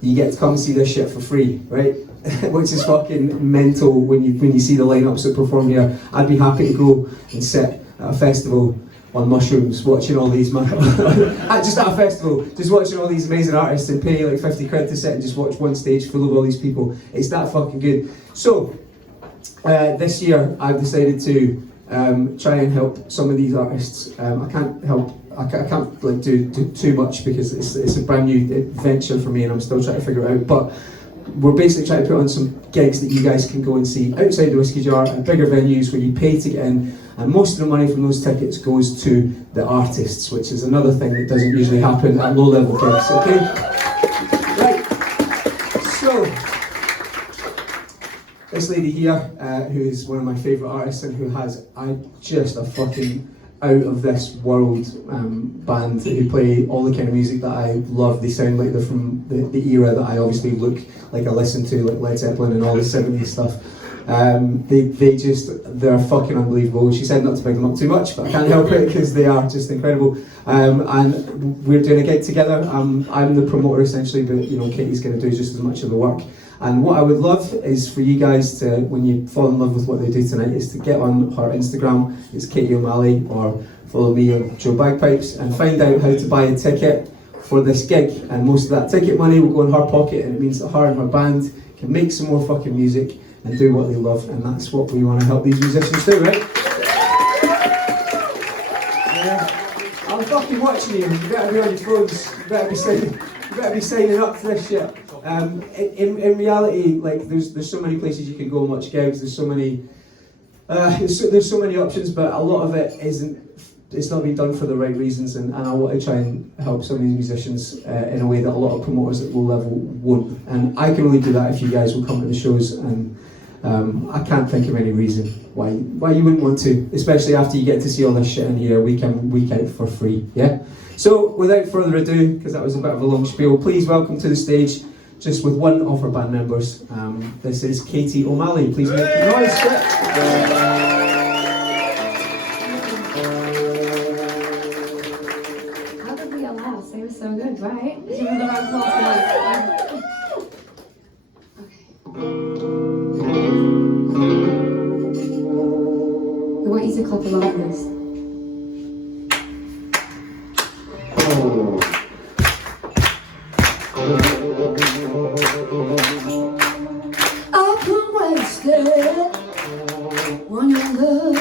you get to come see this shit for free, right? Which is fucking mental when you see the lineups that perform here. I'd be happy to go and sit at a festival on mushrooms watching all these just at a festival, just watching all these amazing artists and pay like 50 quid to sit and just watch one stage full of all these people. It's that fucking good. So this year I've decided to try and help some of these artists. I can't like do too much because it's a brand new venture for me and I'm still trying to figure it out, but we're basically trying to put on some gigs that you guys can go and see outside the Whiskey Jar at bigger venues where you pay to get in, and most of the money from those tickets goes to the artists, which is another thing that doesn't usually happen at low-level gigs, okay? Right, so this lady here, who is one of my favourite artists and who has just a fucking out of this world band who play all the kind of music that I love. They sound like they're from the era that I obviously look like I listen to, like Led Zeppelin and all the 70s stuff. They're fucking unbelievable. She said not to bring them up too much, but I can't help it because they are just incredible. And we're doing a gig together. I'm the promoter essentially, but you know, Katie's going to do just as much of the work. And what I would love is for you guys to, when you fall in love with what they do tonight, is to get on her Instagram, it's Katie O'Malley, or follow me on Joe Bagpipes, and find out how to buy a ticket for this gig. And most of that ticket money will go in her pocket, and it means that her and her band can make some more fucking music and do what they love, and that's what we want to help these musicians do, right? I'm fucking watching you. You better be on your phones. You better be signing up to this shit. In reality, like there's so many places you can go and watch gigs. There's so many options, but a lot of it isn't. It's not being done for the right reasons, and I want to try and help some of these musicians in a way that a lot of promoters at low level won't. And I can only do that if you guys will come to the shows, and I can't think of any reason why you wouldn't want to, especially after you get to see all this shit in here week in, week out for free, yeah? So without further ado, because that was a bit of a long spiel, please welcome to the stage, just with one of our band members, this is Katie O'Malley. Please make a noise. How did we allow? They were so good, right? Give them the round of applause. I want you to clap along with us. I've been wasted on your love,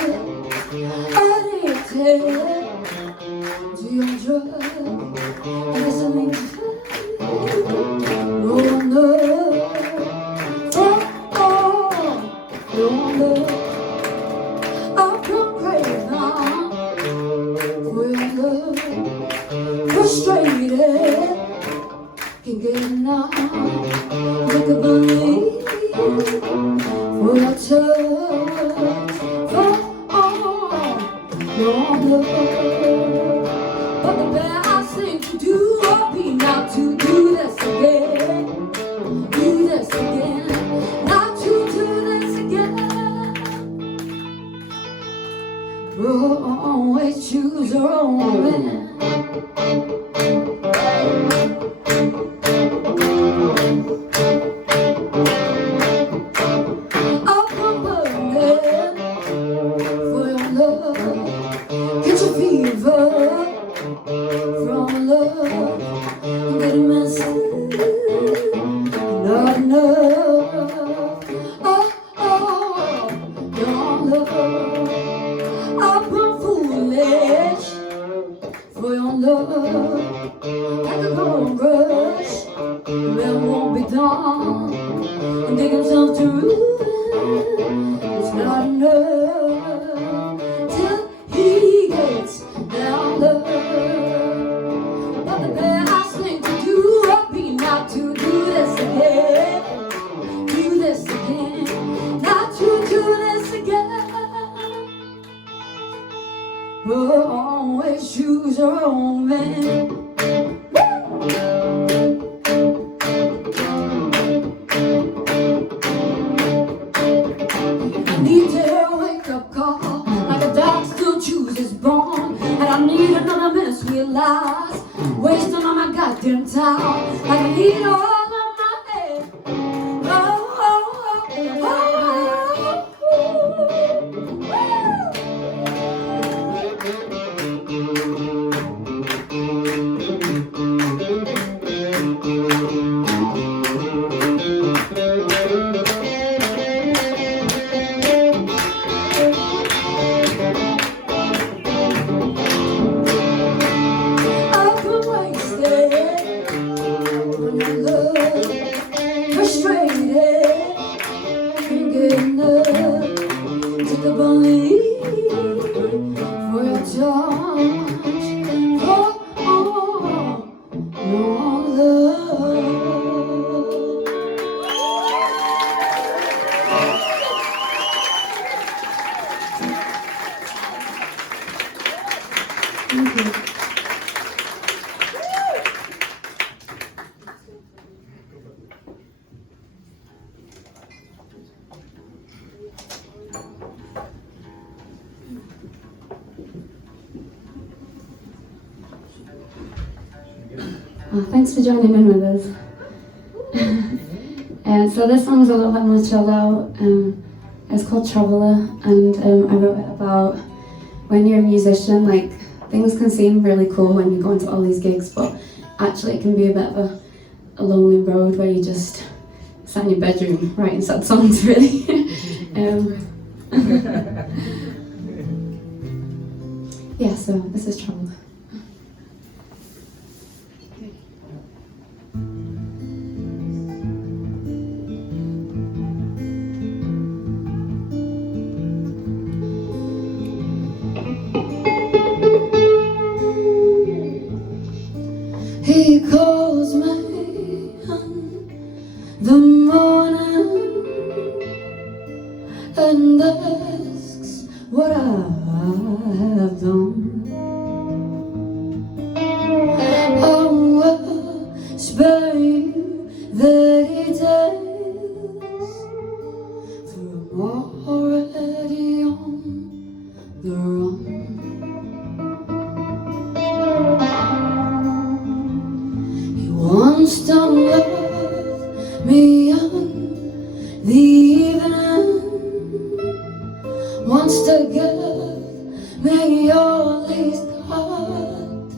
addicted to your drug. Guess I need to no love, no love. I've been craving for your love, frustrated, can't get enough. Look at me for your touch, for your love. But the best thing to do would be not to do this again, not to do this again. We'll always choose our own man. Get your fever from love. Get a message, not enough. Your love. I've been foolish for your love. Like a gold rush, that won't be done. And dig himself to ruin. It's not enough till he gets down love. But the best thing to do would be not to do this again, not to do this again. But always choose your own man. I need to wake up call, like a dog still chooses bone. And I need another minute sweet lies, wasting on my goddamn time. Like I need all of Thanks for joining in with us. So this song's a little bit more chilled out. It's called Traveller, and I wrote it about when you're a musician, like things can seem really cool when you go into all these gigs, but actually it can be a bit of a lonely road where you just sat in your bedroom writing sad songs, really. Yeah, so this is Traveller. He calls me in the morning and asks what I have done. I will spare you the details, for I'm already on the run. Wants to love me in the evening, wants to give me all he's got.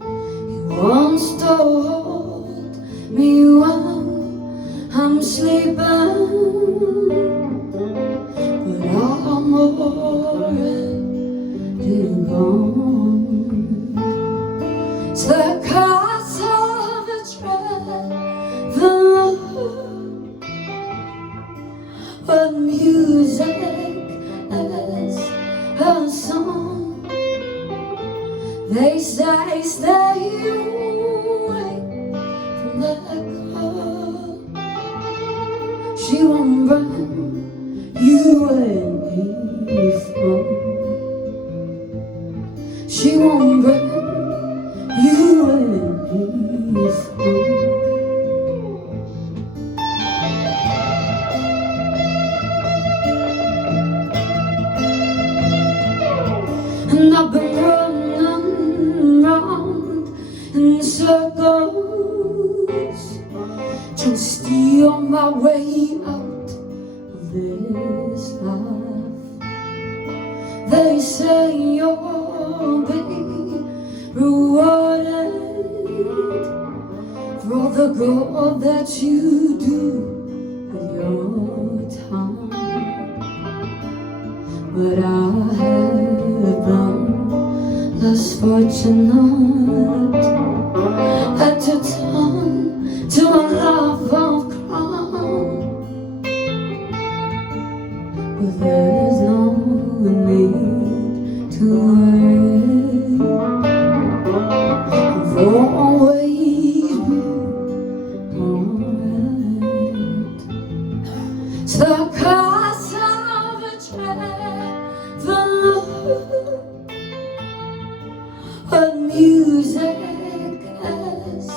He wants to hold me when I'm sleeping, but I'm already gone. It's the cost of a traveler, but music is a song. They say stay away from that girl. She won't bring you any fun. She won't bring you any fun. And I've been running round in circles, trying to steal my way out of this life. They say you'll be rewarded for all the good that you do with your time, but I have been less fortunate at to turn to a love of crime. But there's no need to worry, I've always been alright. It's the cost of a traveler, but music is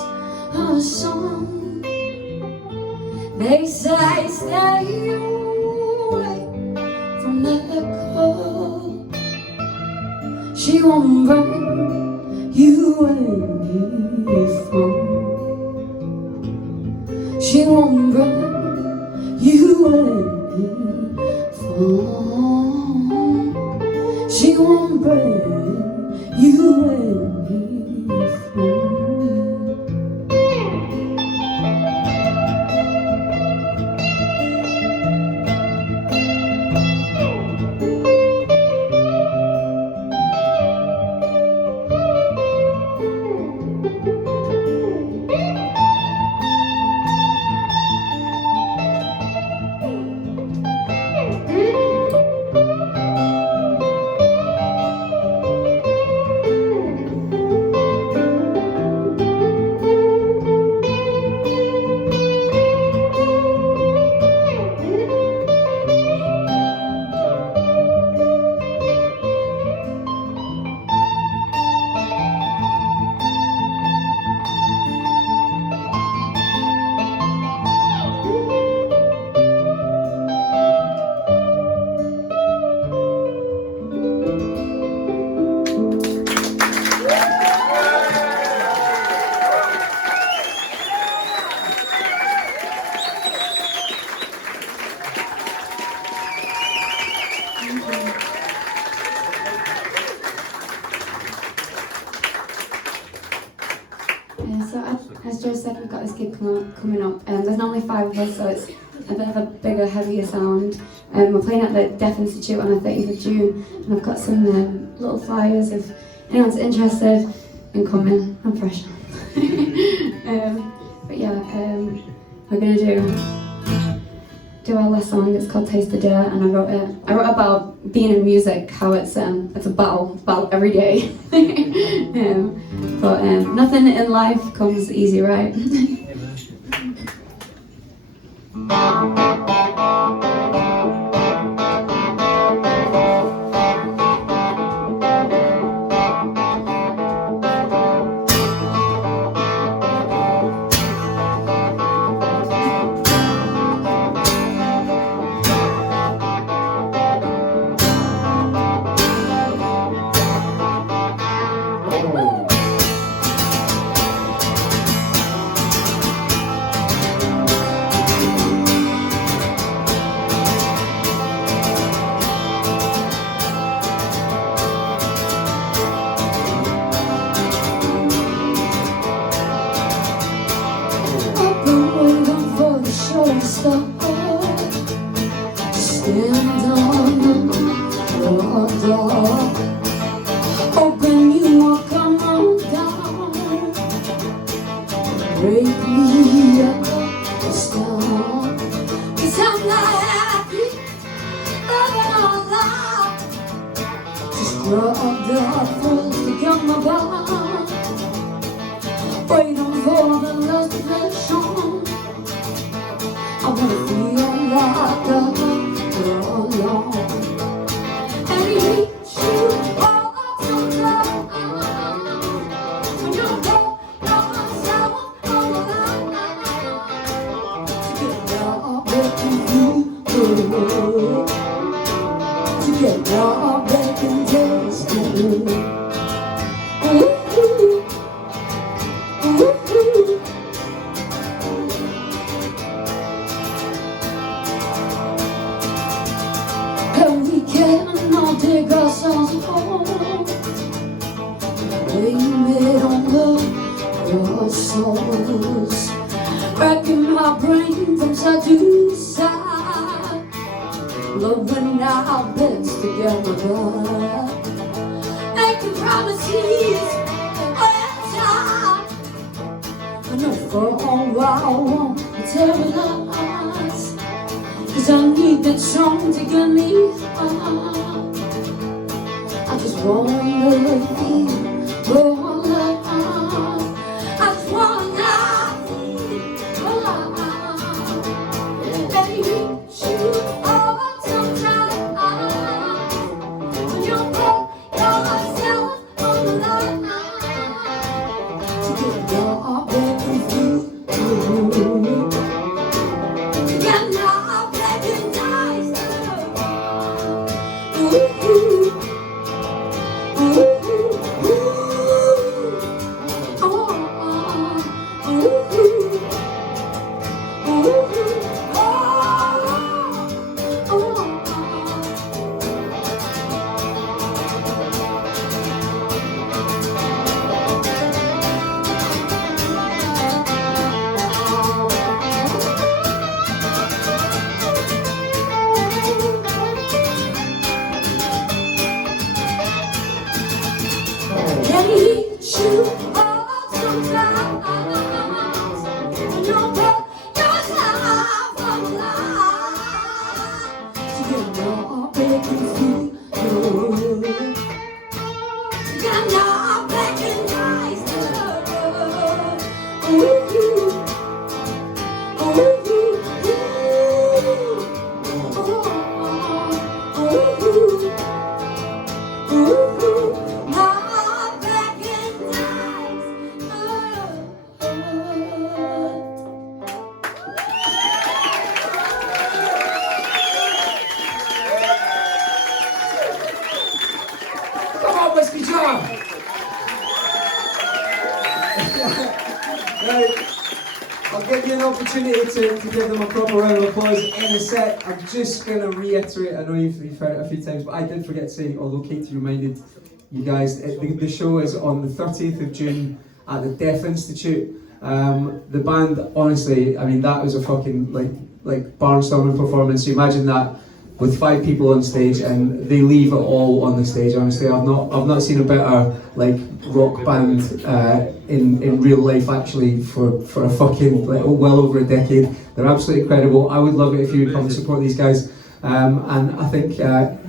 a song. They say stay away from that girl. She won't bring you any fun. She won't bring you any fun. She won't bring you any fun. gig coming up. There's normally 5 of us, so it's a bit of a bigger, heavier sound. We're playing at the Deaf Institute on the 30th of June, and I've got some little flyers if anyone's interested in coming. I'm fresh. But yeah, we're gonna do our last song. It's called Taste the Dirt, and I wrote about being in music, how it's a battle every day. But nothing in life comes easy, right? Stand on the door. Open, you will come on down. Break me up, down. 'Cause I'm not happy, living on life. Just drop the fools to get my bar. Waiting for the last reflection. I wanna feel like a alone. And he hits you all the time. When you put yourself on the line to get your breaking through, to get your breaking taste through. Dig ourselves home, blame it on your souls, racking my brain from side to side, loving our beds together, making promises all the time. I know for a while I won't be telling lies, 'cause I need that song to get me high. I just wanna feel alive. I just wanna feel alive. Baby, you all the time. When you put yourself on the line to get your breaking through, to get your breaking nice. Right, I'll give you an opportunity to give them a proper round of applause in a sec. I'm just going to reiterate, I know you've heard it a few times, but I did forget to say, although Katie reminded you guys, the show is on the 30th of June at the Deaf Institute. The band, honestly, I mean, that was a fucking like barnstorming performance. You imagine that with 5 people on stage, and they leave it all on the stage. Honestly, I've not seen a better like rock band in real life actually for a fucking like well over a decade. They're absolutely incredible. I would love it if you would come and support these guys. And I think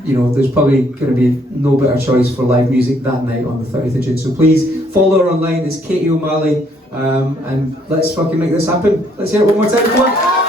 you know, there's probably going to be no better choice for live music that night on the 30th of June. So please follow her online. It's Katie O'Malley, and let's fucking make this happen. Let's hear it one more time. Come on.